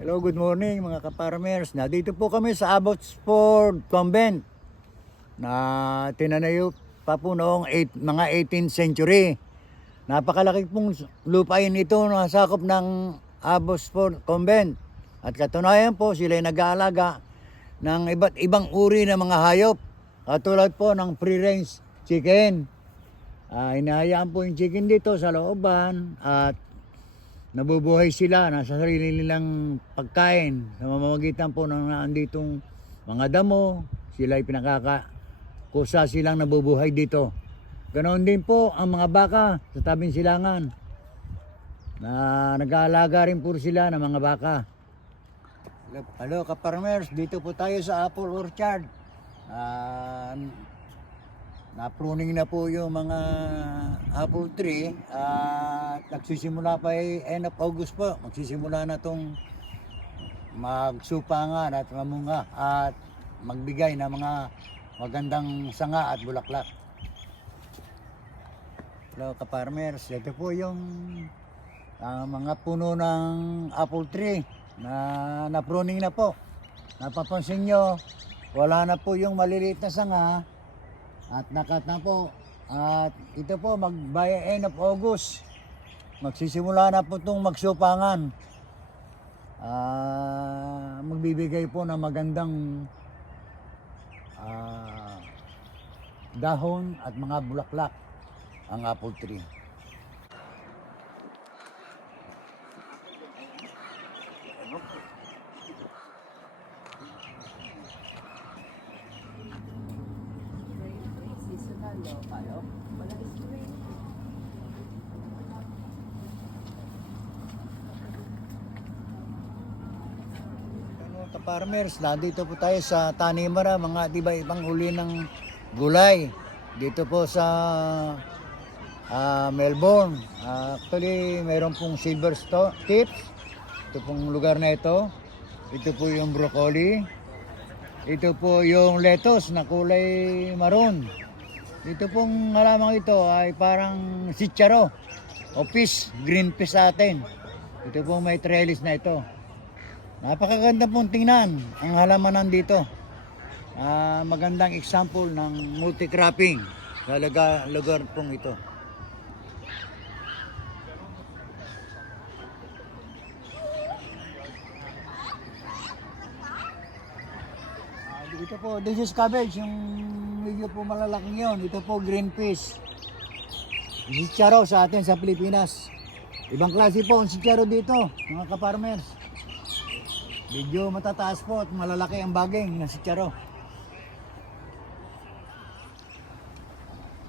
Hello, good morning mga kaparmers. Nandito po kami sa Abbotsford Convent na tinanayo pa po noong mga 18th century. Napakalaki pong lupain ito na sakop ng Abbotsford Convent. At katunayan po sila ay nag-aalaga ng iba't ibang uri ng mga hayop. Katulad po ng free-range chicken. Hinahayaan po yung chicken dito sa looban at nabubuhay sila, nasa sarili nilang pagkain sa mamamagitan po ng naanditong mga damo. Sila ay pinakakakusa silang nabubuhay dito. Ganoon din po ang mga baka sa tabing silangan na nag-aalaga rin po sila ng mga baka. Hello kaparmers, dito po tayo sa Apple Orchard. Na-pruning na po yung mga apple tree at nagsisimula pa end of August po. Magsisimula na itong magsupangan at mamunga at magbigay ng mga magandang sanga at bulaklak. Hello kaparmers, ito po yung mga puno ng apple tree na na-pruning na po. Napapansin nyo, wala na po yung maliliit na sanga. At nakat na po. At ito po by end of August magsisimula na po itong magsupangan. Magbibigay po ng magandang dahon at mga bulaklak ang apple tree. Farmers, nandito po tayo sa Tanimara, mga ibang uli ng gulay dito po sa Melbourne. Actually, mayroon pong silver tips. Ito pong lugar na ito. Ito po yung broccoli. Ito po yung lettuce na kulay maroon. Ito pong halamang ito ay parang sitsaro o fish, green fish sa atin. Ito po may trellis na ito. Napakaganda pong tingnan ang halamanan dito. Magandang example ng multi-cropping sa lugar pong ito. Ito po, this is cabbage, yung medyo po malalaking yon. Ito po green fish. Sitsaro sa atin sa Pilipinas. Ibang klase po ang sitsaro dito, mga kaparmers. Medyo matataas po at malalaki ang baging na sitsaro.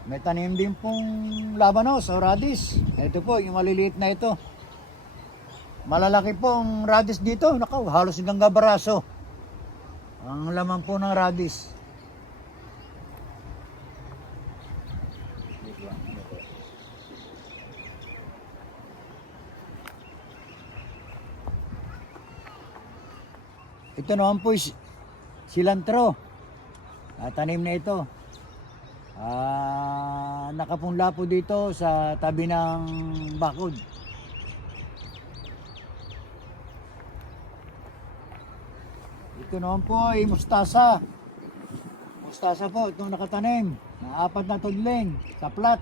May tanim din pong labanos o radish. Ito po, yung maliliit na ito. Malalaki po ang radish dito. Nakaw, halos hanggang gabaraso. Ang laman po ng radish. Ito naman po cilantro. Tanim na ito. Nakapunla po dito sa tabi ng bakod. Ito naman po ay mustasa. Mustasa po itong nakatanim. Na 4 na tudling sa plat.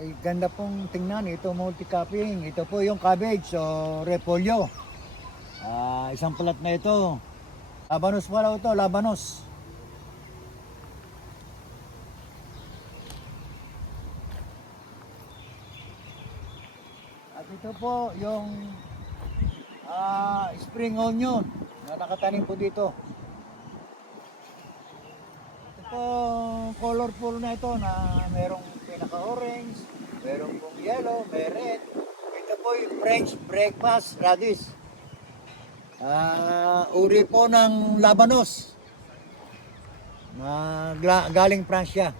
Ay ganda pong tingnan. Ito multi-cropping. Ito po yung cabbage o repolyo. Isang plat na ito. Labanos pala ito, labanos. At ito po yung spring onion na nakatanim po dito. Ito po colorful na ito na merong pinaka-orange, merong pong yellow, may red. Ito po yung French breakfast radish. Uri po ng labanos na galing Pransya. I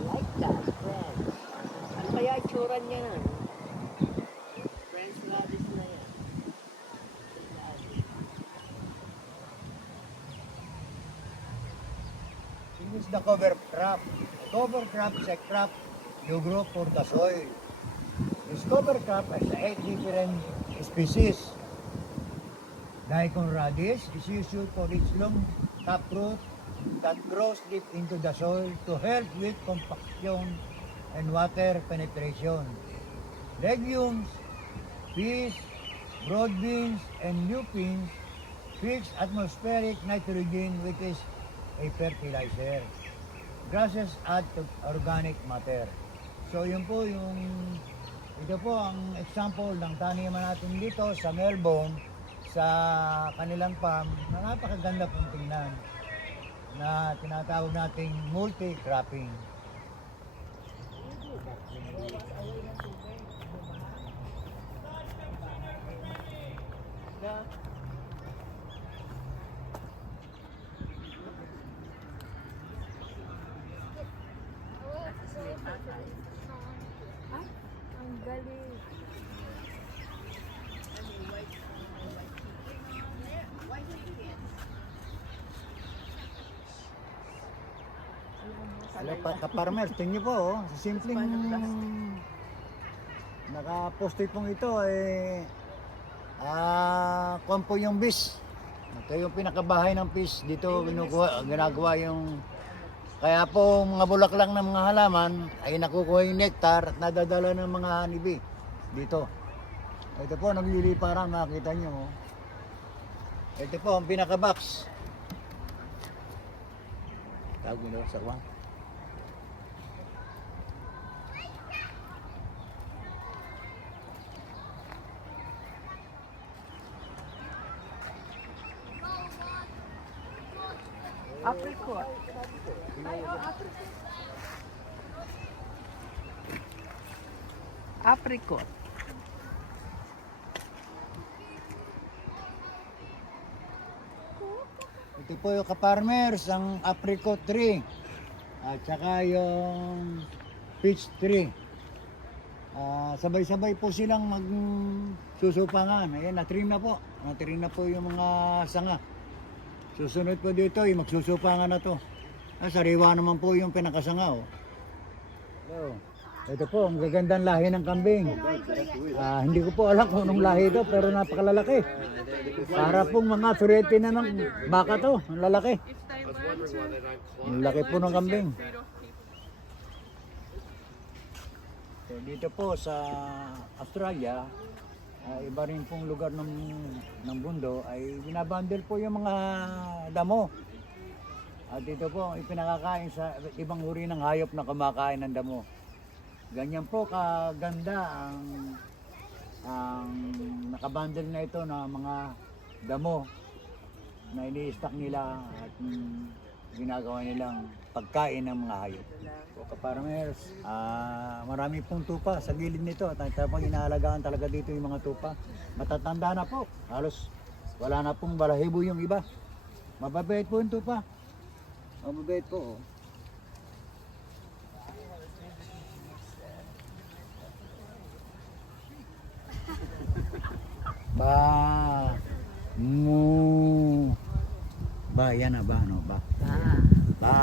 like that, French. Ano kaya itsura niya na? French radish na yan. is the cover crop. The cover crop is a crop you grow for the soil. This cover crop has 8 different species. Daikon radish is used for its long taproot that grows deep into the soil to help with compaction and water penetration. Legumes, peas, broad beans, and lupins fix atmospheric nitrogen, which is a fertilizer. Grasses add to organic matter. So yun po ito po ang example ng taniman natin dito sa Melbourne, sa kanilang farm, na napakaganda pong tingnan, na tinatawag nating multi-cropping. Ay, ang galing. Hello, ka-farmers, tingin niyo po, sa simpleng nakaposte pong ito, kung po yung fish. Ito yung pinakabahay ng fish. Dito ginagawa yung, kaya po mga bulaklak ng mga halaman ay nakukuha yung nectar at nadadala ng mga honeybee dito. Ito po, nagliliparan, makikita nyo. Ito po, ang pinaka-box. Tawag nyo sa kuwan. Apricot. Apricot. Ito po yung ka-farmers, ang apricot tree. At saka yung peach tree. Sabay-sabay po silang magsusupangan. Ayan, natrim na po. Natrim na po yung mga sanga. Susunod po dito, magsusupangan na to. Sariwa naman po yung pinakasanga. So, ito po, ang gagandang lahi ng kambing. Hindi ko po alam kung anong lahi ito, pero napakalalaki. Para pong mga surete na ng baka to, ang lalaki. Ang laki po ng kambing. So, dito po sa Australia, iba rin pong lugar ng mundo ay binabundle po yung mga damo. At dito po ipinakakain sa ibang uri ng hayop na kumakain ng damo. Ganyan po kaganda ang nakabundle na ito na mga damo na ini-stock nila at ginagawa nilang pagkain ng mga hayop. So ka-farmers, marami pong tupa sa gilid nito at tapos inaalagaan talaga dito yung mga tupa. Matatanda na po, halos wala na pong balahibo yung iba. Mababait po yung tupa. Mababait po. Yan na ba, ano ba? Ba.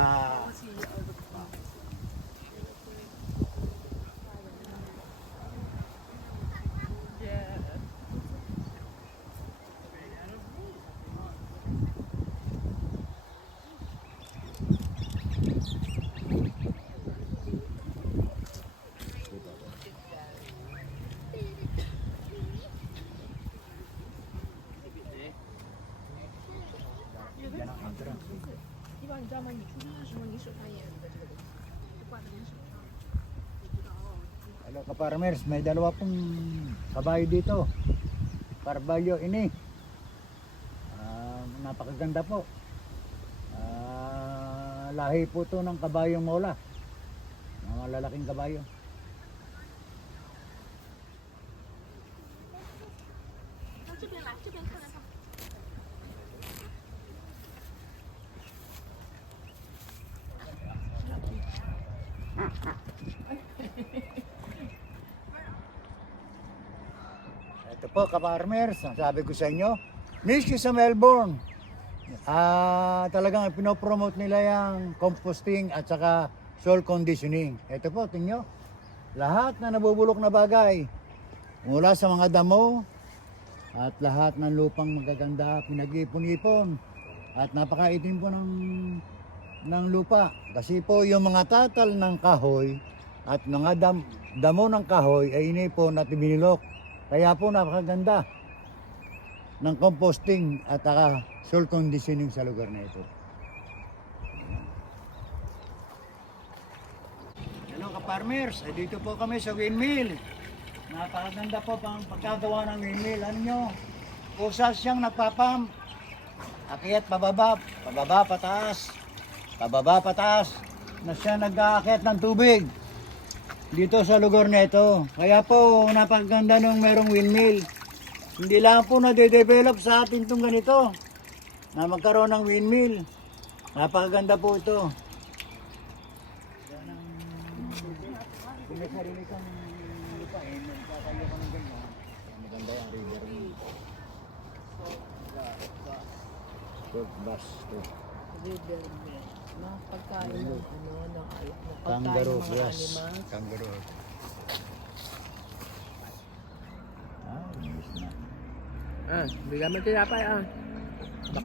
Yan ang entrance. Hello ka-farmers, may dalawa pong kabayo dito. Carvalho ini. Napakaganda po. Lahi po to ng kabayong mola. Mga lalaking kabayo. Ito po ka-farmers, sabi ko sa inyo, miss you sa Melbourne. Talagang pinopromote nila yung composting at saka soil conditioning. Ito po, tingnan nyo. Lahat na nabubulok na bagay, mula sa mga damo, at lahat ng lupang magaganda, pinag-ipon-ipon. At napakaitim po ng lupa. Kasi po yung mga tatal ng kahoy at mga damo ng kahoy ay inipon at binilok. Kaya po napakaganda ng composting at soil conditioning sa lugar na ito. Hello ka-farmers, dito po kami sa windmill. Napakaganda po pang pagkagawa ng windmill. Ano nyo? Usas siyang nagpapam. Akyat pababa, pababa pataas na siya nag-aakyat ng tubig dito sa lugar na ito. Kaya po napakaganda nung merong windmill. Hindi lang po nade-develop sa atin itong ganito na magkaroon ng windmill. Napakaganda po ito. Kung may sarili kang lupa nagkakayo ka ng ganyan. Maganda yung river. Short bus to. Riverbed. Mga pagkain ng pagkain Kangaroo, ng mga yes. animals. Kangaroo. Bilis na. Bigyan mo tinapay